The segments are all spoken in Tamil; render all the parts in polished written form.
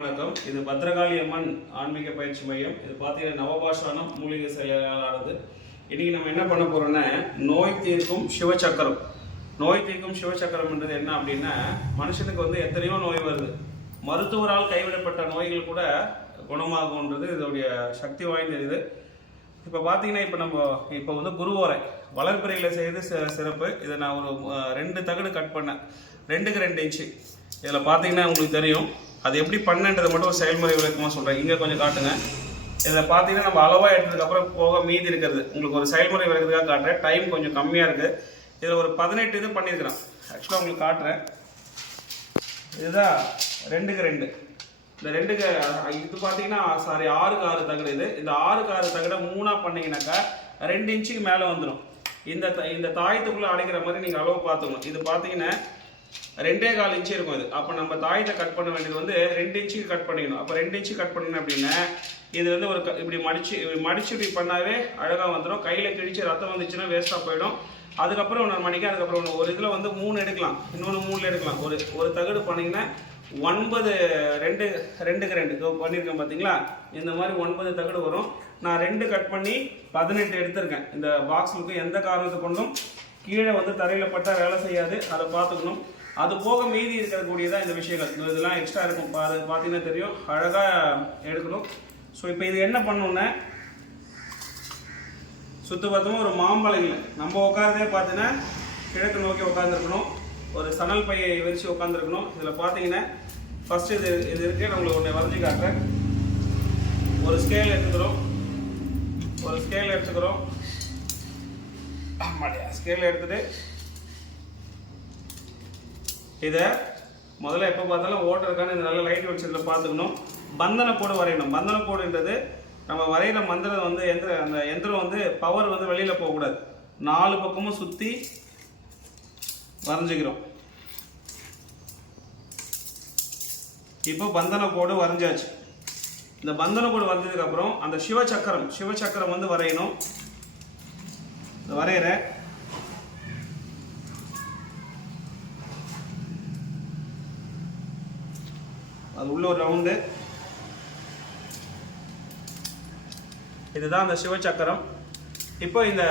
வணக்கம். இது பத்ரகாளி அம்மன் ஆன்மீக பயிற்சி மையம். இது பார்த்தீங்கன்னா நவபாஷானம் மூலிகை செயலாளரானது. இன்னைக்கு நம்ம என்ன பண்ண போறோம்னா நோய் தீர்க்கும் சிவசக்கரம். நோய் தீர்க்கும் சிவசக்கரம்ன்றது என்ன அப்படின்னா, மனுஷனுக்கு வந்து எத்தனையோ நோய் வருது. மருத்துவரால் கைவிடப்பட்ட நோய்கள் கூட குணமாகும்ன்றது இதோடைய சக்தி வாய்ந்த இது. இப்போ பார்த்தீங்கன்னா இப்போ வந்து குருவோரை வளர்பிறையில் செய்து சிறப்பு. இதை நான் ஒரு 2 தகடு கட் பண்ணேன், 2க்கு 2 இன்ச்சு. இதில் பார்த்தீங்கன்னா உங்களுக்கு தெரியும் அது எப்படி பண்ணன்றதை மட்டும் ஒரு செயல்முறை விளக்கமாக சொல்கிறேன். இங்கே கொஞ்சம் காட்டுங்க. இதில் பார்த்தீங்கன்னா நம்ம அளவாக எடுத்ததுக்கப்புறம் போக மீதி இருக்கிறது உங்களுக்கு ஒரு செயல்முறை விளக்கத்துக்காக காட்டுறேன். டைம் கொஞ்சம் கம்மியாக இருக்குது. இதில் ஒரு 18 இது பண்ணியிருக்கிறேன். ஆக்சுவலாக உங்களுக்கு காட்டுறேன். இதுதான் 2க்கு 2. இந்த 2க்கு இது பார்த்தீங்கன்னா 6க்கு 6 தகடு. இந்த 6க்கு 6 தகடை 3ஆக பண்ணிங்கனாக்கா 2 இன்ச்சுக்கு மேலே வந்துடும். இந்த தாயத்துக்குள்ளே அடைக்கிற மாதிரி நீங்கள் அளவு பார்த்துக்கணும். இது பார்த்தீங்கன்னா 2.25 இன்ச்சு இருக்கும். இது அப்போ நம்ம தாயத்தை கட் பண்ண வேண்டியது வந்து 2 இன்ச்சுக்கு கட் பண்ணிக்கணும். அப்போ 2 இன்ச்சு கட் பண்ணணும் அப்படின்னா இது வந்து ஒரு இப்படி மடிச்சு இப்படி பண்ணாவே அழகாக வந்துடும். கையில் கிழிச்சு ரத்தம் வந்துச்சுன்னா வேஸ்ட்டாக போயிடும். அதுக்கப்புறம் ஒன்று மணிக்கு அதுக்கப்புறம் ஒரு இதில் வந்து 3 எடுக்கலாம், இன்னொன்று 3 எடுக்கலாம். ஒரு தகடு பண்ணிங்கன்னா 9 2க்கு 2 பண்ணியிருக்கேன் பார்த்தீங்களா. இந்த மாதிரி 9 தகடு வரும். நான் 2 கட் பண்ணி 18 எடுத்திருக்கேன். இந்த பாக்ஸுக்கு எந்த காரணத்தை கொண்டும் கீழே வந்து தரையில் பட்டால் வேலை செய்யாது, அதை பார்த்துக்கணும். அது போக மீதி இருக்கக்கூடியதான் இந்த விஷயங்கள். இதெல்லாம் எக்ஸ்ட்ரா இருக்கும். பார்த்தீங்கன்னா தெரியும், அழகாக எடுக்கணும். ஸோ இப்போ இது என்ன பண்ணணுன்னா சுத்தபத்தமாக ஒரு மாம்பழங்கள் நம்ம உட்காரதே பார்த்தீங்கன்னா கிழக்கு நோக்கி உட்காந்துருக்கணும். ஒரு சணல் பையை விரிச்சு உட்காந்துருக்கணும். இதில் பார்த்தீங்கன்னா ஃபஸ்ட்டு இது இருக்கு. நம்மளுக்கு ஒன்று வரைஞ்சி காட்டுறேன். ஒரு ஸ்கேல் எடுத்துக்கிறோம். ஸ்கேல் எடுத்துட்டு இதை முதல்ல எப்போ பார்த்தாலும் ஓட்டர் இருக்கான்னு இந்த நல்ல லைட் வெளிச்சத்தில் பார்த்துக்கணும். பந்தன கோடு வரையணும். பந்தன கோடுன்றது நம்ம வரைகிற மந்திரம் வந்து அந்த எந்திரம் வந்து பவர் வந்து வெளியில் போகக்கூடாது. 4 பக்கமும் சுற்றி வரைஞ்சிக்கிறோம். இப்போ பந்தன கோடு வரைஞ்சாச்சு. இந்த பந்தன கோடு வரைஞ்சதுக்கப்புறம் அந்த சிவசக்கரம் வந்து வரையணும். வரைகிற அது உள்ள ஒரு ரவுண்டு. இதுதான் அந்த சிவசக்கரம். இப்போ இந்த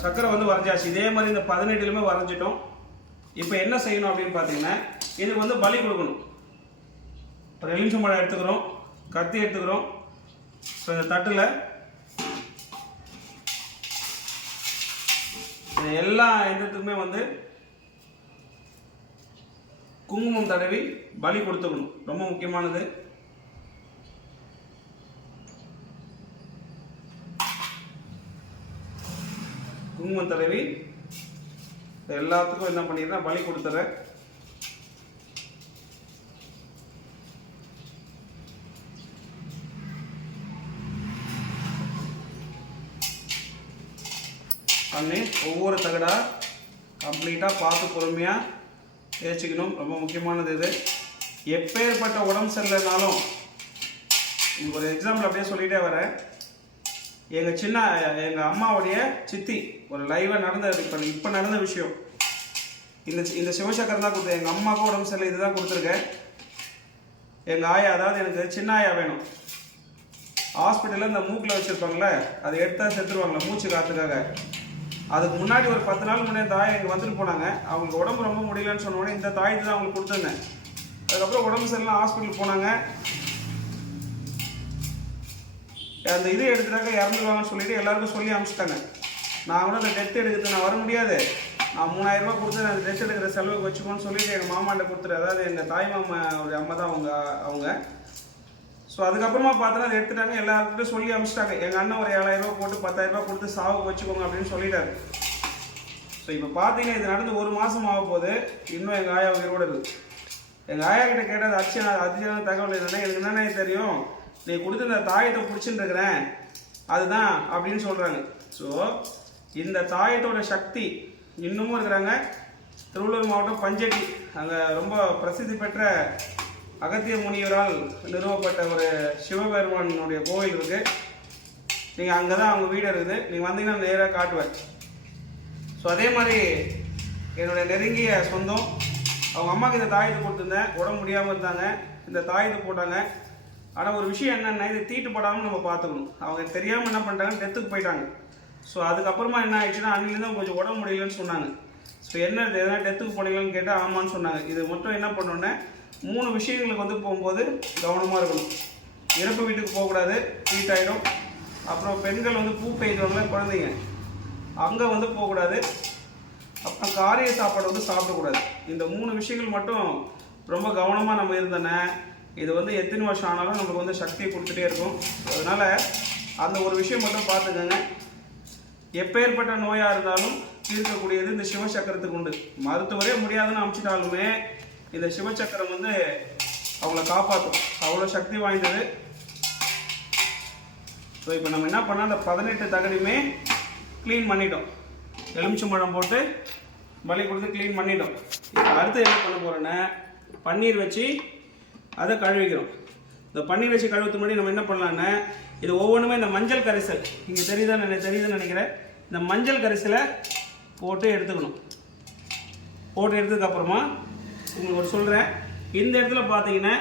சக்கரம் வந்து வரைஞ்சாச்சு. இதே மாதிரி இந்த 18லுமே வரைஞ்சிட்டோம். இப்போ என்ன செய்யணும் அப்படின்னு பார்த்தீங்கன்னா இதுக்கு வந்து பலி கொடுக்கணும். ஒரு எலுமிச்சம்பழம் எடுத்துக்கிறோம், கத்தி எடுத்துக்கிறோம். ஸோ இந்த தட்டில் எல்லா எந்தத்துக்குமே வந்து குங்குமம் தடவி பலி கொடுத்துக்கணும். ரொம்ப முக்கியமானது. குங்குமம் தடவி எல்லாத்துக்கும் என்ன பண்ணிடுறேன், பலி கொடுத்துறேன். பண்ணி ஒவ்வொரு தகடா கம்ப்ளீட்டாக பார்த்து பொறுமையாக தேய்ச்சிக்கணும். ரொம்ப முக்கியமானது இது. எப்பேற்பட்ட உடம்பு சரியில்லைனாலும் ஒரு எக்ஸாம்பிள் அப்படியே சொல்லிகிட்டே வரேன். எங்கள் அம்மாவுடைய சித்தி ஒரு லைவாக நடந்த இப்போ நடந்த விஷயம். இந்த சிவசக்கரம் தான் கொடுத்தேன். எங்கள் அம்மாவுக்கும் உடம்பு சரியில்லை, இதுதான் கொடுத்துருக்கேன். எங்கள் ஆயா, அதாவது எனக்கு சின்ன ஆயா வேணும். ஹாஸ்பிட்டலில் இந்த மூக்கில் வச்சுருப்பாங்களே, அதை எடுத்தால் செத்துருவாங்களே மூச்சு காற்றுக்காக. அதுக்கு முன்னாடி ஒரு 10 நாள் முன்னாடி தாயை இங்கே வந்துட்டு போனாங்க. அவங்களுக்கு உடம்பு ரொம்ப முடியலன்னு சொன்னோடனே இந்த தாயத்தை தான் அவங்களுக்கு கொடுத்துருந்தேன். அதுக்கப்புறம் உடம்பு சரியில்லை, ஹாஸ்பிட்டல் போனாங்க. அந்த இது எடுத்துட்டாக்க இறந்துருவாங்கன்னு சொல்லிட்டு எல்லாருக்கும் சொல்லி அனுப்பிச்சிட்டாங்க. நான் கூட அந்த டெஸ்ட் எடுக்கிறது நான் வர முடியாது, நான் 3000 ரூபா கொடுத்து அந்த டெஸ்ட் எடுக்கிற செலவுக்கு வச்சுக்கோன்னு சொல்லிட்டு எங்கள் மாமாண்ட கொடுத்துரு. அதாவது எங்கள் தாய் மாமாவுடைய அம்மா தான் அவங்க. ஸோ அதுக்கப்புறமா பார்த்தோன்னா அதை எடுத்துட்டாங்க, எல்லாருக்கிட்டும் சொல்லி அனுப்பிச்சிட்டாங்க. எங்கள் அண்ணன் ஒரு 7000 ரூபா போட்டு 10,000 ரூபா கொடுத்து சாவுக்கு வச்சுக்கோங்க அப்படின்னு சொல்லிட்டாரு. ஸோ இப்போ பார்த்தீங்கன்னா இது நடந்து 1 மாதம் ஆக போது. இன்னும் எங்கள் ஆயா உயிரோடு இருக்குது. எங்கள் ஆயா கிட்ட கேட்டது அதிர்ச்சியான தகவல் என்னென்னா, எனக்கு என்னென்ன தெரியும், நீ கொடுத்து இந்த தாயத்தை பிடிச்சின்னு இருக்கிறேன் அதுதான் அப்படின்னு சொல்கிறாங்க. ஸோ இந்த தாயத்தோட சக்தி இன்னமும் இருக்கிறாங்க. திருவள்ளூர் மாவட்டம் பஞ்சட்டி, அங்கே ரொம்ப பிரசித்தி பெற்ற அகத்திய முனிவரால் நிறுவப்பட்ட ஒரு சிவபெருமானுடைய கோவில் இருக்குது. நீங்கள் அங்கே தான் அவங்க வீடு இருக்குது. நீங்கள் வந்தீங்கன்னா நேராக காட்டுவேன். ஸோ அதே மாதிரி என்னுடைய நெருங்கிய சொந்தம் அவங்க அம்மாவுக்கு இந்த தாயத்தை கொடுத்துருந்தேன். உடம்பு முடியாமல் இருந்தாங்க. இந்த தாயத்தை போட்டாங்க. ஆனால் ஒரு விஷயம் என்னென்னா இது தீட்டுப்படாமல் நம்ம பார்த்துக்கணும். அவங்க தெரியாமல் என்ன பண்ணிட்டாங்க, டெத்துக்கு போயிட்டாங்க. ஸோ அதுக்கப்புறமா என்ன ஆயிடுச்சுன்னா அன்னிலேருந்து கொஞ்சம் உடம்பு முடியலன்னு சொன்னாங்க. ஸோ என்ன எதனா டெத்துக்கு போனீங்களான்னு கேட்டால் ஆமான்னு சொன்னாங்க. இது மட்டும் என்ன பண்ணோன்னே 3 விஷயங்களுக்கு வந்து போகும்போது கவனமாக இருக்கணும். இறப்பு வீட்டுக்கு போகக்கூடாது, ஹீட் ஆகிடும். அப்புறம் பெண்கள் வந்து பூ பெய்தவங்கள குழந்தைங்க அங்கே வந்து போகக்கூடாது. அப்புறம் காரிய சாப்பாடு வந்து சாப்பிடக்கூடாது. இந்த 3 விஷயங்கள் மட்டும் ரொம்ப கவனமாக நம்ம இருந்தோன்னே இது வந்து எத்தனை வருஷம் ஆனாலும் நமக்கு வந்து சக்தியை கொடுத்துட்டே இருக்கும். அதனால் அந்த ஒரு விஷயம் மட்டும் பார்த்துக்கோங்க. எப்பேற்பட்ட நோயாக இருந்தாலும் தீர்க்கக்கூடியது இந்த சிவசக்கரத்துக்கு உண்டு. மருத்துவரே முடியாதுன்னு அமைச்சிட்டாலுமே இந்த சிவசக்கரம் வந்து அவங்கள காப்பாற்றும். அவ்வளோ சக்தி வாய்ந்தது. ஸோ இப்போ நம்ம என்ன பண்ணால் அந்த 18 தகடியுமே க்ளீன் பண்ணிட்டோம். எலுமிச்சம்பழம் போட்டு பலி கொடுத்து க்ளீன் பண்ணிட்டோம். இப்போ அடுத்து என்ன பண்ண போகிறோன்னா பன்னீர் வச்சு அதை கழுவிக்கிறோம். இந்த பன்னீர் வச்சு கழுவுறதுக்கு முன்னாடி நம்ம என்ன பண்ணலான்னா இது ஒவ்வொன்றுமே இந்த மஞ்சள் கரைசல் இங்கே தெரியுதுன்னு நினைக்கிறேன். இந்த மஞ்சள் கரைசலை போட்டு எடுத்துக்கணும். போட்டு எடுத்ததுக்கப்புறமா உங்களுக்கு ஒரு சொல்கிறேன். இந்த இடத்துல பார்த்தீங்கன்னா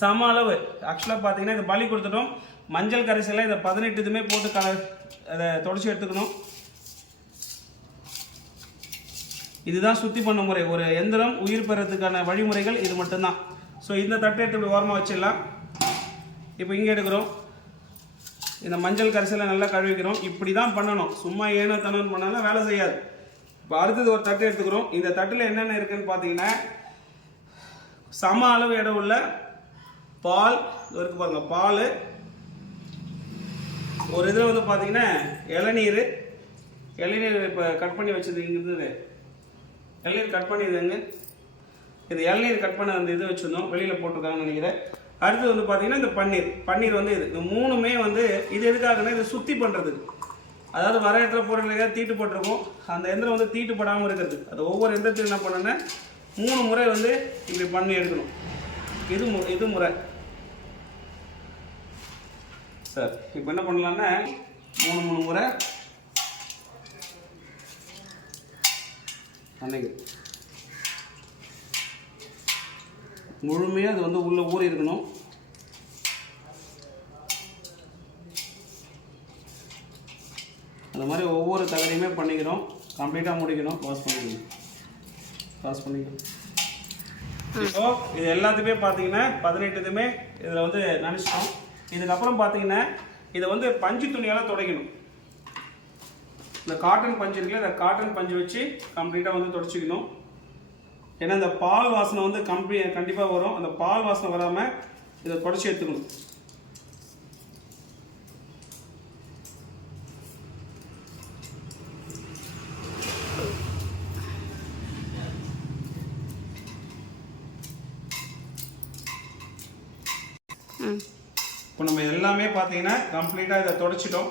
சம அளவு ஆக்சுவலாக பார்த்தீங்கன்னா இந்த பலி கொடுத்துட்டோம். மஞ்சள் கரைசலை இந்த 18 இதுமே போட்டு அதை தொடச்சி எடுத்துக்கணும். இதுதான் சுத்தி பண்ண முறை. ஒரு எந்திரம் உயிர் பெறத்துக்கான வழிமுறைகள் இது மட்டும்தான். ஸோ இந்த தட்டை எடுத்து இப்படி ஓரமாக வச்சிடலாம். இப்போ இங்கே எடுக்கிறோம். இந்த மஞ்சள் கரைசலை நல்லா கழுவிக்கிறோம். இப்படி தான் பண்ணணும். சும்மா ஏனோ தனம் பண்ணாலும் வேலை செய்யாது. இப்போ அடுத்தது ஒரு தட்டை எடுத்துக்கிறோம். இந்த தட்டில் என்னென்ன இருக்குதுன்னு பார்த்தீங்கன்னா சம அளவு இடம் உள்ள பால் இருக்கு பாருங்க. பால் ஒரு இதில் வந்து பார்த்தீங்கன்னா இளநீர் இப்போ கட் பண்ணி வச்சது இங்கே இருந்தது. இளநீர் கட் பண்ணிடுதுங்க. இது இளநீர் கட் பண்ண அந்த இது வச்சுருந்தோம், வெளியில் போட்டிருக்காங்கன்னு நினைக்கிறேன். அடுத்து வந்து பார்த்தீங்கன்னா இந்த பன்னீர் வந்து இது 3மே வந்து இது எதுக்காகனா இது சுத்தி பண்ணுறதுக்கு. அதாவது வர இடத்துல போகிற இல்லையா தீட்டு போட்டிருக்கும். அந்த எந்திரம் வந்து தீட்டுப்படாமல் இருக்கிறது. அது ஒவ்வொரு எந்திரத்தையும் என்ன பண்ணோன்னா 3 முறை வந்து இப்படி பண்ணி எடுக்கணும். இது முறை சார். இப்போ என்ன பண்ணலான்னா 3 முறை அன்னைக்கு முழுமையாக அது வந்து உள்ளே ஊறி இருக்கணும். அந்த மாதிரி ஒவ்வொரு தகரையுமே பண்ணிக்கிறோம். கம்ப்ளீட்டாக முடிக்கணும். பாஸ் பண்ணிக்கணும். இப்போ இது எல்லாத்துக்குமே பார்த்தீங்கன்னா 18 இதுமே இதில் வந்து நினச்சிட்டோம். இதுக்கப்புறம் பார்த்தீங்கன்னா இதை வந்து பஞ்சு துணியால் துடைக்கணும். இந்த காட்டன் பஞ்சு இருக்குல்ல, இந்த காட்டன் பஞ்சு வச்சு கம்ப்ளீட்டாக வந்து துடைச்சிக்கணும். ஏன்னா இந்த பால் வாசனை வந்து கண்டிப்பாக வரும். அந்த பால் வாசனை வராமல் இதை தொடச்சி எடுத்துக்கணும். இப்போ நம்ம எல்லாமே பார்த்தீங்கன்னா கம்ப்ளீட்டாக இதை தொடச்சிட்டோம்.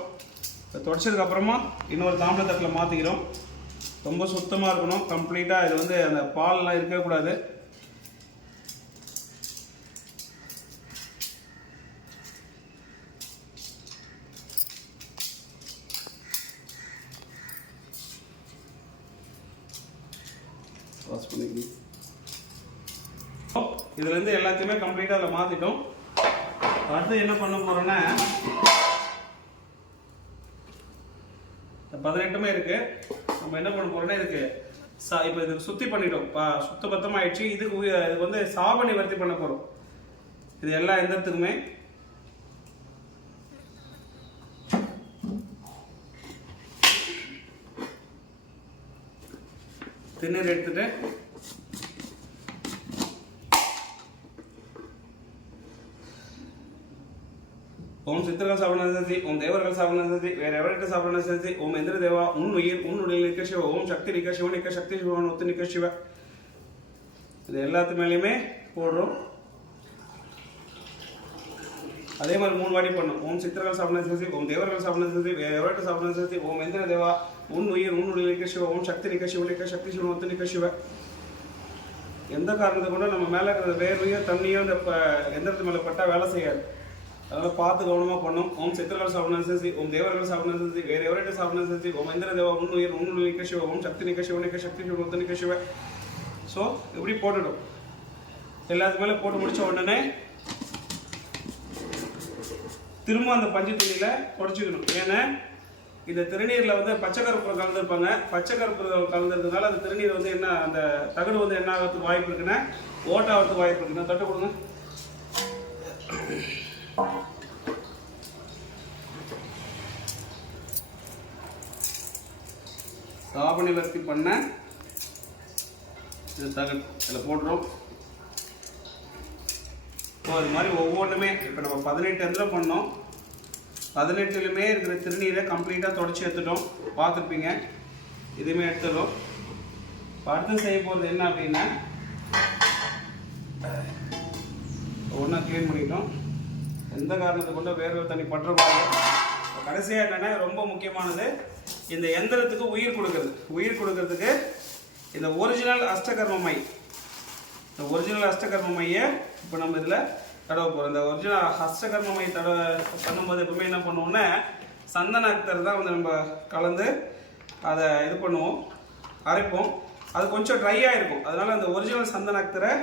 இதை தொடச்சதுக்கப்புறமா இன்னொரு தாம்பளை தட்டில் மாற்றிக்கிறோம். ரொம்ப சுத்தமாக இருக்கணும். கம்ப்ளீட்டாக இது வந்து அந்த பால்லாம் இருக்கக்கூடாது. இதுலேருந்து எல்லாத்தையுமே கம்ப்ளீட்டாக அதில் மாற்றிட்டோம். அடுத்து என்ன பண்ண போகிறோன்னா 18மே இருக்குது. நம்ம என்ன பண்ண போகிறோன்னா இதுக்கு இப்போ இதுக்கு சுத்தி பண்ணிட்டோம். சுத்தபத்தமாக ஆயிடுச்சு. இதுக்கு வந்து சாப நிவர்த்தி பண்ண போகிறோம். இது எல்லா எந்திரத்துக்குமே திருநீர் எடுத்துட்டு ஓம் சித்திரங்கள் சாப்பிட ஓம் தேவர்கள் சாப்பிட வேற எவர்கிட்ட சாப்பிட ஓம் எந்திர தேவா உன் உயிர் உன்னுடைய நிற்க சிவ ஓம் சக்தி நிற்க சிவன் நிற்க சக்தி சிவன் ஒத்து நிற்க சிவ. இது எல்லாத்து மேலேயுமே போடுறோம். அதே மாதிரி 3 வாட்டி பண்ணும். ஓம் சித்திரங்கள் சாப்பிட ஓம் தேவர்கள் சாப்பிட வேற எவர்கிட்ட சாப்பிட ஓம் எந்திர தேவா உன் உயிர் உன்னுடைய நிற்க சிவ ஓம் சக்தி நிற்க சிவன் நிற்க சக்தி சிவன் ஒத்து நிற்க சிவ. எந்த காரணத்தை கூட நம்ம மேலே இருக்கிற வேர்வையோ தண்ணியோ இந்த எந்திரத்து மேலே பட்டா வேலை செய்யாது. அதனால் பார்த்து கவனமாக பண்ணும். ஓம் சித்திரர்கள் சாப்பிட ஓம் தேவர்கள் சாப்பிட வேற எவர்கிட்ட சாப்பிட ஓம் எந்திர தேவா உன் உயிர் உன்னுடைய நிற்க சிவ ஓம் சக்தி நிற்க சிவன் நிற்க சக்தி சிவன் ஒத்து நிற்க சிவ. ஸோ இப்படி போட்டுடும். எல்லாத்துக்கு மேலே போட்டு முடிச்ச உடனே திரும்ப அந்த பஞ்சு துணியில் தொடச்சிக்கணும். ஏன்னா இந்த திருநீரில் வந்து பச்சை கருப்பு கலந்துருப்பாங்க. பச்சை கருப்பு கலந்துருக்கிறதுனால அந்த திருநீர் வந்து என்ன, அந்த தகடு வந்து என்ன ஆகிறதுக்கு வாய்ப்பு இருக்குன்னா ஓட்டாகிறதுக்கு வாய்ப்பு இருக்குன்னா. தட்டு கொடுங்க. சாப நிவர்த்தி பண்ண இது தகடு இதில் போட்டுரும். இப்போ அது மாதிரி ஒவ்வொன்றுமே இப்போ நம்ம 18 எந்திரம் பண்ணோம். 18லுமே இருக்கிற திருநீரை கம்ப்ளீட்டாக தொடச்சி எடுத்துட்டோம். பார்த்துருப்பீங்க. இதுவுமே எடுத்துடும். அடுத்து செய்ய போகிறது என்ன அப்படின்னா ஒன்றா க்ளீன் பண்ணிட்டோம். எந்த காரணத்தை கொண்டு வேர்வை தண்ணி பற்றக்கூடாது. கடைசியாக என்னென்னா ரொம்ப முக்கியமானது, இந்த எந்திரத்துக்கு உயிர் கொடுக்கறது. உயிர் கொடுக்கறதுக்கு இந்த ஒரிஜினல் அஷ்டகர்ம மை, இந்த ஒரிஜினல் அஷ்டகர்ம மையை இப்போ நம்ம இதில் தடவை போகிறோம். இந்த ஒரிஜினல் அஷ்டகர்ம மை தடவை பண்ணும்போது எப்பவுமே என்ன பண்ணுவோம்னா சந்தன அக்தர் தான் வந்து நம்ம கலந்து அதை இது பண்ணுவோம், அரைப்போம். அது கொஞ்சம் ட்ரையாக இருக்கும். அதனால் அந்த ஒரிஜினல் சந்தன அக்தரை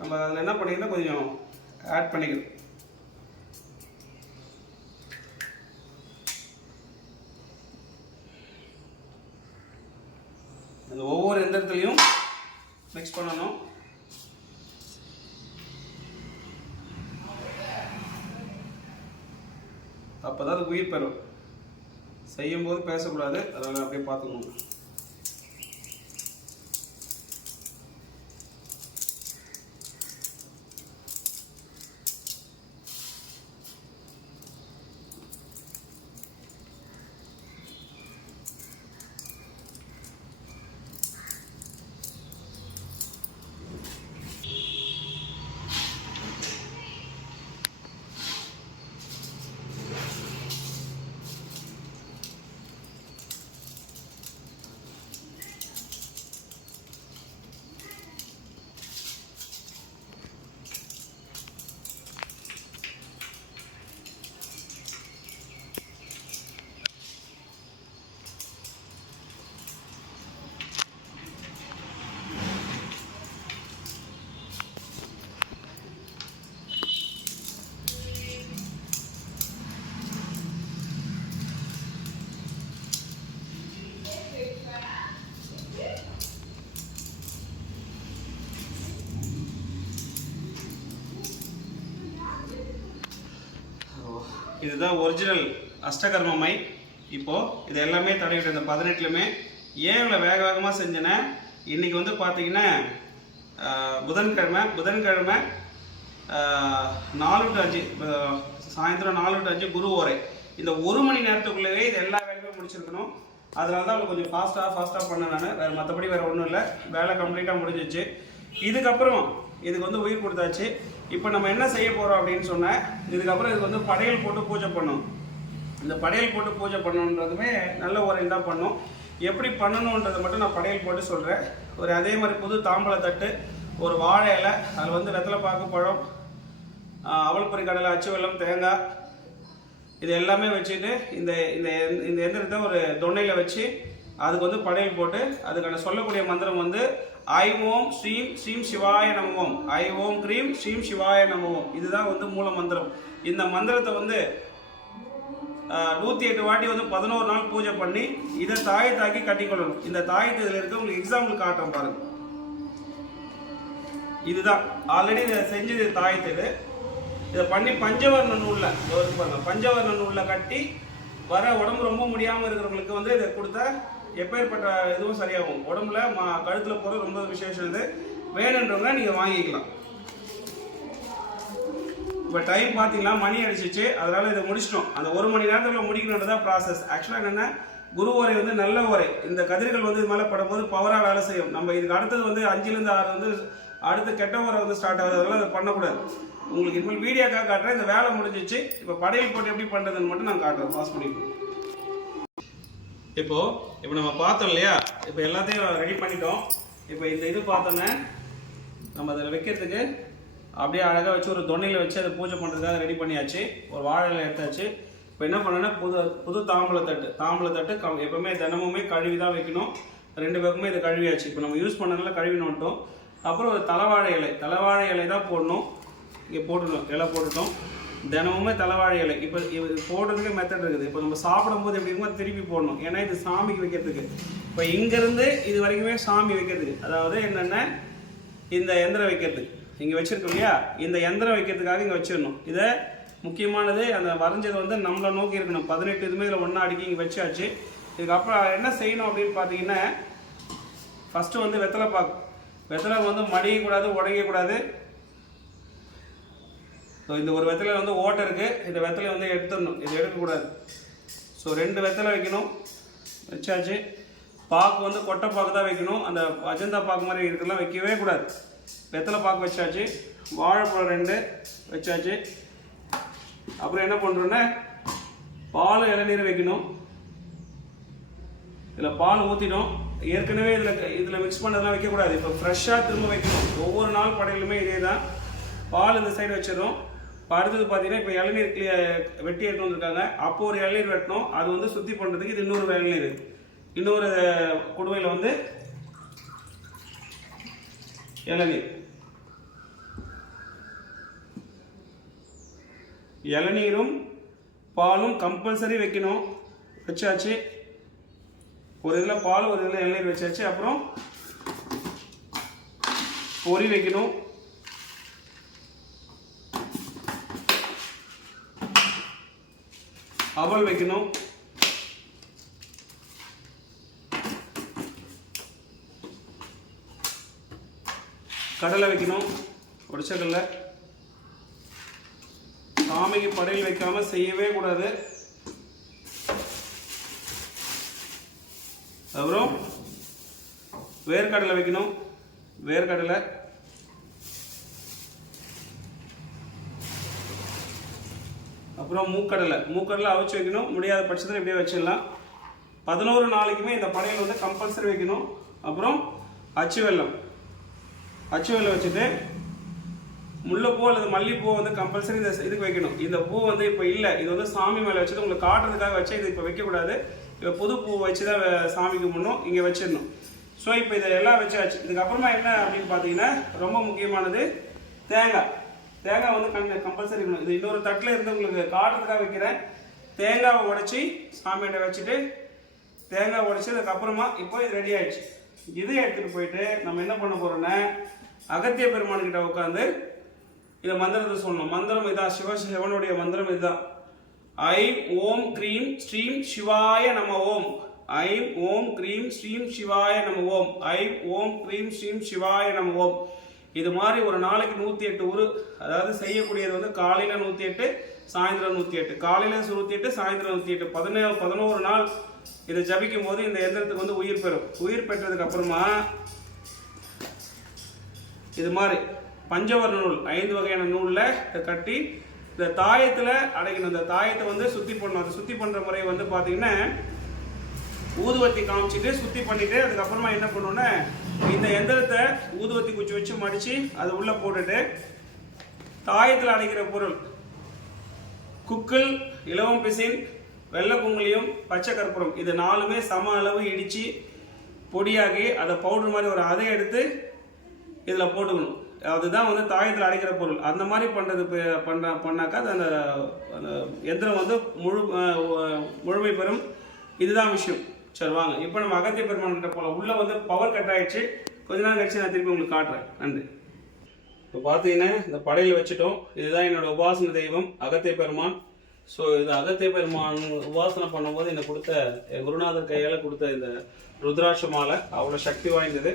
நம்ம அதில் என்ன பண்ணிக்கணும், கொஞ்சம் ஆட் பண்ணிக்கணும். இந்த ஒவ்வொரு எந்திரத்துலையும் மிக்ஸ் பண்ணணும். அப்போதான் அது உயிர் பெறும். செய்யும்போது பேசக்கூடாது, அதனால் அப்படியே பார்த்துக்கணும். இதுதான் ஒரிஜினல் அஷ்டகர்ம மை. இப்போது இது எல்லாமே தடவிட்டு இந்த 18லுமே ஏன் இவ்வளோ வேக வேகமாக செஞ்சேன்னா, இன்றைக்கி வந்து பார்த்தீங்கன்னா புதன்கிழமை 4 to 5 சாயந்தரம் 4 to 5 குரு ஓரை. இந்த 1 மணி நேரத்துக்குள்ளேயே இது எல்லா வேலையுமே முடிச்சிருக்கணும். அதனால தான் அவளுக்கு கொஞ்சம் ஃபாஸ்ட்டாக பண்ணேன் நான். வேறு மற்றபடி வேறு ஒன்றும் இல்லை, வேலை கம்ப்ளீட்டாக முடிஞ்சிச்சு. இதுக்கப்புறம் இதுக்கு வந்து உயிர் கொடுத்தாச்சு. இப்போ நம்ம என்ன செய்ய போகிறோம் அப்படின்னு சொன்னேன், இதுக்கப்புறம் இதுக்கு வந்து படையல் போட்டு பூஜை பண்ணணும். இந்த படையல் போட்டு பூஜை பண்ணணுன்றதுமே நல்ல உரையில் தான் பண்ணணும். எப்படி பண்ணணுன்றதை மட்டும் நான் படையல் போட்டு சொல்கிறேன். அதே மாதிரி புது தாம்பழ தட்டு, ஒரு வாழை இலை, அதில் வந்து வெத்தலை பாக்கு, பழம், அவல்பொரி கடலை, அச்சு வெல்லம், தேங்காய், இது எல்லாமே வச்சுட்டு இந்த இந்த இந்த எந்திரத்தை ஒரு தொன்னையில் வச்சு அதுக்கு வந்து படையல் போட்டு அதுக்கான சொல்லக்கூடிய மந்திரம் வந்து ஐ ஓம் ஸ்ரீம் ஸ்ரீம் சிவாய நமவோம், ஐ ஓம் க்ரீம் ஸ்ரீம் சிவாய நமவோம். இதுதான் வந்து மூல மந்திரம். இந்த மந்திரத்தை வந்து 108 வாட்டி வந்து 11 நாள் பூஜை பண்ணி இதை தாயத்தாக்கி கட்டிக்கொள்ளணும். இந்த தாயத்து இதில் இருக்க உங்களுக்கு எக்ஸாம்பிள் காட்டுறேன் பாருங்க. இதுதான் ஆல்ரெடி இதை செஞ்சது தாயத்து. இதை பண்ணி பஞ்சவர்ண நூலில் பாருங்க, பஞ்சவர்ண நூலில் கட்டி வர உடம்பு ரொம்ப முடியாமல் இருக்கிறவங்களுக்கு வந்து இதை கொடுத்தா எப்பேற்பட்ட இதுவும் சரியாகும். உடம்புல கழுத்தில் போகிறது ரொம்ப விசேஷம். இது வேணுன்றவங்க நீங்கள் வாங்கிக்கலாம். இப்போ டைம் பார்த்தீங்கன்னா மணி அடிச்சிச்சு, அதனால் இதை முடிச்சிட்டோம். அந்த 1 மணி நேரத்தில் முடிக்கணுன்றதான் ப்ராசஸ். ஆக்சுவலாக என்னென்னா குரு உரை வந்து நல்ல உரை. இந்த கதிர்கள் வந்து இது மேலே படும்போது பவராக வேலை செய்யும். நம்ம இதுக்கு அடுத்தது வந்து 5லேருந்து 6 வந்து அடுத்து கெட்ட உரை வந்து ஸ்டார்ட் ஆகுது. அதெல்லாம் அதை பண்ணக்கூடாது. உங்களுக்கு இனிமேல் வீடியோக்காக காட்டுறேன். இந்த வேலை முடிஞ்சிச்சு. இப்போ படையல் போட்டு எப்படி பண்ணுறதுன்னு மட்டும் நான் காட்டுறேன். பாஸ் பண்ணிக்கணும். இப்போ நம்ம பார்த்தோம் இல்லையா, இப்போ எல்லாத்தையும் ரெடி பண்ணிட்டோம். இப்போ இந்த இது பார்த்தோன்னே நம்ம அதில் வைக்கிறதுக்கு அப்படியே அழகாக வச்சு ஒரு தொன்னையில் வச்சு அதை பூஜை பண்ணுறதுக்காக ரெடி பண்ணியாச்சு. ஒரு வாழையில் எடுத்தாச்சு. இப்போ என்ன பண்ணோன்னா புது தாம்பழத்தட்டு எப்பவுமே தினமுமே கழுவி தான் வைக்கணும். 2 பேருக்குமே இதை கழுவியாச்சு. இப்போ நம்ம யூஸ் பண்ணதுனால கழுவி நோட்டோம். அப்புறம் ஒரு தலைவாழை இலை தான் போடணும். இங்கே போட்டுட்டோம், இலை போட்டுட்டோம். தினமுமே தலைவாழை இலை. இப்போ போடுறதுக்கு மெத்தட் இருக்குது. இப்போ நம்ம சாப்பிடும்போது எப்படி இருக்குமோ திருப்பி போடணும், ஏன்னா இது சாமிக்கு வைக்கிறதுக்கு. இப்போ இங்கேருந்து இது வரைக்குமே சாமி வைக்கிறதுக்கு, அதாவது என்னென்ன இந்த எந்திரம் வைக்கிறதுக்கு இங்கே வச்சுருக்கோம் இல்லையா, இந்த எந்திரம் வைக்கிறதுக்காக இங்கே வச்சிடணும். இதை முக்கியமானது அந்த வரைஞ்சது வந்து நம்மளை நோக்கி இருக்கணும். 18 இதுவுமே இதில் ஒன்றா அடிக்கி இங்கே வச்சாச்சு. இதுக்கப்புறம் என்ன செய்யணும் அப்படின்னு பார்த்தீங்கன்னா, ஃபஸ்ட்டு வந்து வெத்தலை பாக்கு. வெத்தலை வந்து மடியக்கூடாது, உடையக்கூடாது. ஸோ இந்த ஒரு வெத்தலை வந்து ஓட்டை இருக்குது, இந்த வெத்தலை வந்து எடுத்துடணும், இது எடுக்கக்கூடாது. ஸோ 2 வெத்தலை வைக்கணும், வச்சாச்சு. பாக்கு வந்து கொட்டை பாக்கு தான் வைக்கணும், அந்த அஜந்தா பாக்கு மாதிரி இருக்கலாம் வைக்கவே கூடாது. வெத்தலை பாக்கு வச்சாச்சு. வாழைப்பழம் 2 வச்சாச்சு. அப்புறம் என்ன பண்ணுறோன்னா, பால் இளநீர் வைக்கணும். இதில் பால் ஊற்றிடும். ஏற்கனவே இதில் மிக்ஸ் பண்ணதெல்லாம் வைக்கக்கூடாது, இப்போ ஃப்ரெஷ்ஷாக திரும்ப வைக்கணும். ஒவ்வொரு நாள் படையிலுமே இதே தான். பால் இந்த சைடு வச்சிடும். அடுத்தது பார்த்தீங்கன்னா, இப்போ இளநீர் வெட்டி எடுத்து வந்துருக்காங்க. அப்போ ஒரு இளநீர் வெட்டணும், அது வந்து சுற்றி பண்ணுறதுக்கு இது இன்னொரு இளநீர். இன்னொரு குடுவையில் வந்து இளநீர். இளநீரும் பாலும் கம்பல்சரி வைக்கணும். வச்சாச்சு. ஒரு இதில் பால், ஒரு இதில் இளநீர் வச்சாச்சு. அப்புறம் பொரி வைக்கணும். அவல் வைக்கணும். கடலை வைக்கணும், உடைச்ச கடலை. சாமிக்கு படையல் வைக்காம செய்யவே கூடாது. அப்புறம் வேர்க்கடலை வைக்கணும், வேர்க்கடலை. அப்புறம் மூக்கடலை அவிச்சு வைக்கணும். முடியாத பட்சத்தில் இப்படியே வச்சிடலாம். 11 நாளைக்குமே இந்த படையல் வந்து கம்பல்சரி வைக்கணும். அப்புறம் அச்சு வெல்லம் வச்சுட்டு, முல்லைப்பூ அல்லது மல்லிப்பூ வந்து கம்பல்சரி இந்த இதுக்கு வைக்கணும். இந்த பூ வந்து இப்போ இல்லை, இது வந்து சாமி மேலே வச்சுட்டு உங்களுக்கு காட்டுறதுக்காக வச்சு இது இப்போ வைக்கக்கூடாது. இப்போ புது பூ வச்சு தான் சாமிக்கு முன்னும் இங்கே வச்சிடணும். ஸோ இப்போ இதெல்லாம் வச்சாச்சு. இதுக்கப்புறமா என்ன அப்படின்னு பார்த்தீங்கன்னா, ரொம்ப முக்கியமானது தேங்காய் வந்து கம்பல்சரி இருக்கணும். இது இன்னொரு தட்டில் இருந்து உங்களுக்கு காட்டுறதுக்காக வைக்கிறேன். தேங்காவை உடைச்சி சாமிகிட்ட வச்சுட்டு, தேங்காய் உடைச்சி அதுக்கப்புறமா இப்போ இது ரெடி ஆயிடுச்சு. இதை எடுத்துகிட்டு போயிட்டு நம்ம என்ன பண்ண போகிறோன்னா, அகத்திய பெருமான்கிட்ட உட்காந்து இதை மந்திரத்தை சொல்லணும். மந்திரம் இதான், சிவனுடைய மந்திரம் இதுதான். ஐம் ஓம் க்ரீம் ஸ்ரீம் சிவாய நம ஓம். ஐம் ஓம் க்ரீம் ஸ்ரீம் சிவாய நம ஓம். ஐம் ஓம் க்ரீம் ஸ்ரீம் சிவாய நம ஓம். இது மாதிரி ஒரு நாளைக்கு 108 உரு, அதாவது செய்யக்கூடியது வந்து காலையில் 108, சாயந்தரம் 108. காலையில் 108, சாயந்தரம் 108. 11 நாள் இதை ஜபிக்கும் போது இந்த எந்திரத்துக்கு வந்து உயிர் பெறும். உயிர் பெற்றதுக்கு அப்புறமா இது மாதிரி பஞ்சவர்ண நூல் 5 வகையான நூலில் கட்டி இந்த தாயத்தில் அடைக்கணும். இந்த தாயத்தை வந்து சுத்தி பண்ணணும். அதை சுத்தி பண்ணுற முறை வந்து பார்த்தீங்கன்னா, ஊதுவத்தி காமிச்சிட்டு சுத்தி பண்ணிட்டு அதுக்கப்புறமா என்ன பண்ணணும்னா, இந்த எந்திரத்தை ஊதுவத்தி குச்சி வச்சு மடித்து அது உள்ளே போட்டுட்டு, தாயத்தில் அடைக்கிற பொருள் குக்கிள், இலவம் பிசின், வெள்ளை குங்குலியம், பச்சை கற்பூரம், இது 4மே சம அளவு இடித்து பொடியாகி அதை பவுடர் மாதிரி ஒரு அதை எடுத்து இதில் போட்டுக்கணும். அதுதான் வந்து தாயத்தில் அடைக்கிற பொருள். அந்த மாதிரி பண்ணாக்கா அந்த எந்திரம் வந்து முழுமை பெறும். இதுதான் விஷயம். சரி வாங்க, இப்போ நம்ம அகத்திய பெருமான் கிட்ட போகலாம். உள்ளே வந்து பவர் கட் ஆகிடுச்சு. கொஞ்ச நாள் கழிச்சு நான் திருப்பி உங்களுக்கு காட்டுறேன். நன்றி. இப்போ பார்த்தீங்கன்னா இந்த படையில் வச்சுட்டோம். இதுதான் என்னோட உபாசன தெய்வம் அகத்திய பெருமான். ஸோ இது அகத்திய பெருமான் உபாசனை பண்ணும்போது எனக்கு கொடுத்த என் குருநாதர் கையால் கொடுத்த இந்த ருத்ராட்ச மாலை அவ்வளோ சக்தி வாய்ந்தது.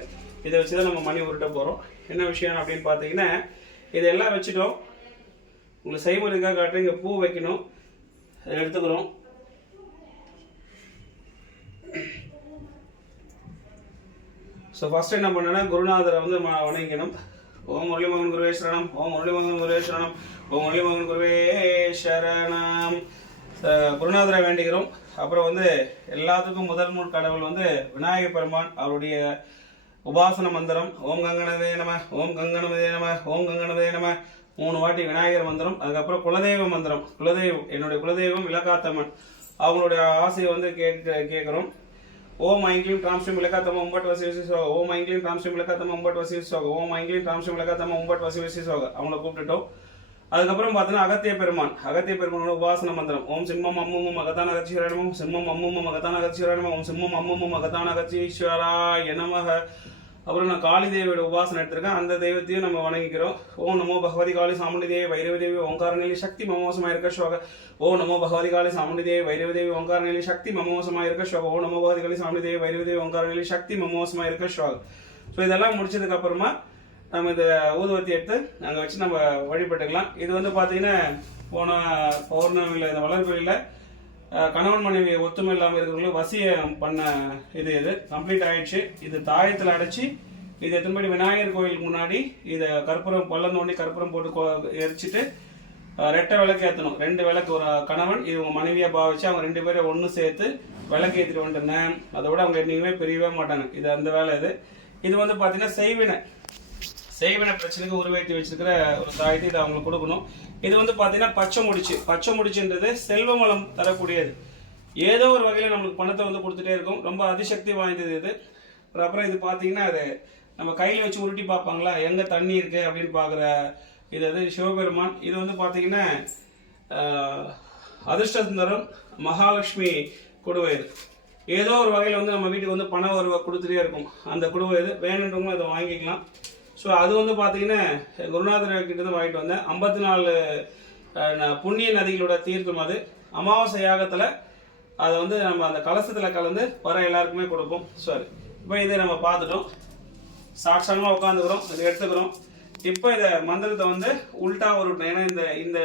இதை வச்சு தான் நம்ம மணி உருட்ட போகிறோம். என்ன விஷயம் அப்படின்னு பார்த்தீங்கன்னா, இதெல்லாம் வச்சுட்டோம். உங்களுக்கு செய்முறைக்காக காட்டுறேன். இங்கே பூ வைக்கணும், எடுத்துக்கிறோம். ஸோ ஃபர்ஸ்ட் என்ன பண்ணேன்னா, குருநாதரை வந்து வணங்கிக்கணும். ஓம் முரளிமோகன் குருவே சரணம், ஓம் முரளிமோகன் குருவே சரணம், ஓம் முரளிமோகன் குருவே சரணம். குருநாதரை வேண்டிக்கிறோம். அப்புறம் வந்து எல்லாத்துக்கும் முதல் கடவுள் வந்து விநாயக பெருமான். அவருடைய உபாசன மந்திரம் ஓம் கங்கணதே நம, ஓம் கங்கணதே நம, ஓம் கங்கணதே நம 3 வாட்டி விநாயகர் மந்திரம். அதுக்கப்புறம் குலதெய்வ மந்திரம். என்னுடைய குலதெய்வம் இலக்காத்தம்மன். அவங்களுடைய ஆசையை வந்து கேட்குறோம். ஓம் ஐங்கிலிம் டிராம்ஸ்டிம் இலக்காத்தம்ம உம்பட் வசி வசி சோக. ஓம் ஐங்கிலிம் டிராம்ஸ்டிம் இலக்காத்தம்ம உம்பட் வசி வசி சோக. ஓம் ஐங்கிலிம் டிராம்ஸ்டிம் இலக்காத்தம்ம உம்பட் வசி வசி சோக. அவங்கள கூப்பிட்டுட்டோம். அதுக்கப்புறம் பார்த்தீங்கன்னா அகத்திய பெருமானோட உபாசன மந்திரம் ஓம் சிம்மம் அம்மும் மகதான அகத்தீஸ்வரனமோ சிம்மம் அம்மும் மகதான அகத்தீஸ்வரனமோ ஓம் சிம்மம் அம்மும் மகதான அகத்தீஸ்வராய நமக. அப்புறம் நான் காளி தேவியோட உபாசனை எடுத்திருக்கேன், அந்த தெய்வத்தையும் நம்ம வணங்கிக்கிறோம். ஓம் நமோ பகவதி காளி சாமுண்டி தேவி வைரவி தேவி ஓங்காரநிலை சக்தி மமோசமாக இருக்க ஸ்லோக. ஓம் நமோ பகவதி காளி சாமுண்டி தேவி வைரவி தேவி ஓங்காரநிலை சக்தி மமோசமாக இருக்க ஸ்லோக. ஓம் நமோ பகவதி காளி சாமுண்டி தேவி வைரவி தேவி ஓங்காரநிலை சக்தி மமோசமாக இருக்க ஸ்லோக. ஸோ இதெல்லாம் முடிச்சதுக்கு அப்புறமா நம்ம இந்த ஊதுவத்தி எடுத்து அங்கே வச்சு நம்ம வழிபட்டுக்கலாம். இது வந்து பார்த்தீங்கன்னா போன பௌர்ணமியில் இந்த வளர்கோயிலில் கணவன் மனைவி ஒத்துமை இல்லாமல் இருக்கிறவங்களும் வசியம் பண்ண இது கம்ப்ளீட் ஆயிடுச்சு. இது தாயத்தில் அடைச்சி இது எத்தனை விநாயகர் கோயிலுக்கு முன்னாடி இதை கற்பூரம் பள்ளம் தோண்டி கற்பூரம் போட்டு எரிச்சிட்டு ரெட்டை விளக்கு ஏற்றணும். 2 விளக்கு, ஒரு கணவன் இவங்க மனைவியை பாவிச்சு அவங்க 2 பேரை ஒன்று சேர்த்து விளக்கு ஏற்றிட்டு வந்துட்டேன். அதோட அவங்க என்னைக்குமே பிரியவே மாட்டாங்க. இது அந்த வேலை. இது வந்து பார்த்தீங்கன்னா செய்வினை பிரச்சனைக்கு உருவேற்றி வச்சிருக்கிற ஒரு தாயத்தை இதை அவங்களுக்கு கொடுக்கணும். இது வந்து பார்த்தீங்கன்னா பச்சை முடிச்சுன்றது செல்வ வளம் தரக்கூடியது. ஏதோ ஒரு வகையில் நம்மளுக்கு பணத்தை வந்து கொடுத்துட்டே இருக்கும். ரொம்ப அதிசக்தி வாய்ந்தது இது. அப்புறம் இது பார்த்தீங்கன்னா அது நம்ம கையில் வச்சு உருட்டி பார்ப்பாங்களா எங்கே தண்ணி இருக்கு அப்படின்னு பார்க்குற இது சிவபெருமான். இது வந்து பார்த்தீங்கன்னா அதிர்ஷ்டம் மகாலட்சுமி குடுவை. இது ஏதோ ஒரு வகையில் வந்து நம்ம வீட்டுக்கு வந்து பணம் வருவ கொடுத்துட்டே இருக்கும். அந்த குடுவை இது வேணுன்றவங்க இதை வாங்கிக்கலாம். ஸோ அது வந்து பார்த்தீங்கன்னா குருநாதர் கிட்ட தான் வாங்கிட்டு வந்தேன். 54 புண்ணிய நதிகளோட தீர்த்தம் அது. அமாவாசை யாகத்தில் அதை வந்து நம்ம அந்த கலசத்தில் கலந்து வர எல்லாருக்குமே கொடுப்போம். சரி, இப்போ இதை நம்ம பார்த்துட்டோம், சாட்சாங்கமாக உட்காந்துக்கிறோம், இதை எடுத்துக்கிறோம். இப்போ இதை மந்திரத்தை வந்து உல்ட்டா உருட்டணும். ஏன்னா இந்த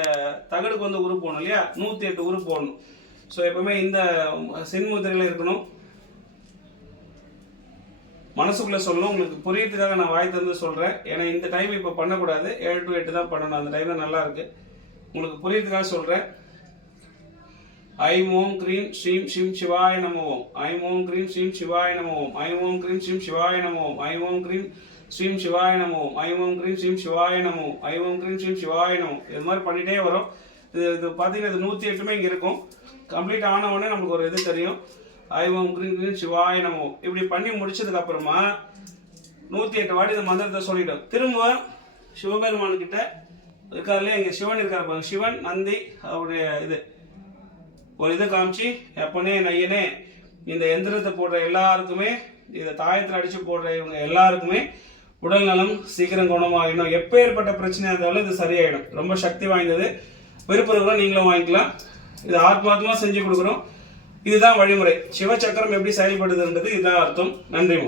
தகடுக்கு வந்து உரு போடணும் இல்லையா, 108 உரு போடணும். ஸோ எப்பவுமே இந்த சின்முத்திரையில் இருக்கணும். மனசுக்குள்ள சொல்லணும். உங்களுக்கு புரியறதுக்காக நான் வாய் தந்து சொல்றேன். ஏன்னா இந்த டைம் இப்போ பண்ணக்கூடாது, 7 to 8 தான் பண்ணணும். அந்த டைம்ல நல்லா இருக்கு. உங்களுக்கு புரியறதுக்காக சொல்றேன். ஐம் ஓம் க்ரீம் ஸ்ரீம் சிம் சிவாய நமோ. ஐம் ஓம் க்ரீம் ஸ்ரீம் சிவாய நமோ. ஐம் ஓம் க்ரீம் ஸ்ரீம் சிவாய நமோ. ஐம் ஓம் க்ரீம் ஸ்ரீம் சிவாய நமோ. ஐம் ஓம் க்ரீம் ஸ்ரீம் சிவாய நமோ. ஐம் ஓம் க்ரீம் ஸ்ரீம் சிவாய நமோ. இது மாதிரி பண்ணிட்டே வரும். இது பார்த்தீங்கன்னா இது 108 இங்கே இருக்கும். கம்ப்ளீட் ஆன உடனே நமக்கு ஒரு இது தெரியும். ஐம் க்ரீம் சிவாய நமோ. இப்படி பண்ணி முடிச்சதுக்கு அப்புறமா 108 வாட்டி இந்த மந்திரத்தை சொல்லிட்டோம். திரும்ப சிவபெருமான் கிட்ட இருக்காருலையே, இங்க சிவன் இருக்காரு பாருங்க, சிவன் நந்தி அவருடைய இது ஒரு இதை காமிச்சு, எப்பனே நையனே இந்த எந்திரத்தை போடுற எல்லாருக்குமே, இதை தாயத்தில் அடிச்சு போடுற இவங்க எல்லாருக்குமே உடல் நலம் சீக்கிரம் குணமாகிடும். எப்பேற்பட்ட பிரச்சனையாக இருந்தாலும் இது சரியாயிடும். ரொம்ப சக்தி வாய்ந்தது. விருப்பம் நீங்களும் வாங்கிக்கலாம். இது ஆத்மாத்மா செஞ்சு கொடுக்குறோம். இதுதான் வழிமுறை. சிவச்சக்கரம் எப்படி செயல்படுதுன்றது இதுதான் அர்த்தம். நன்றி.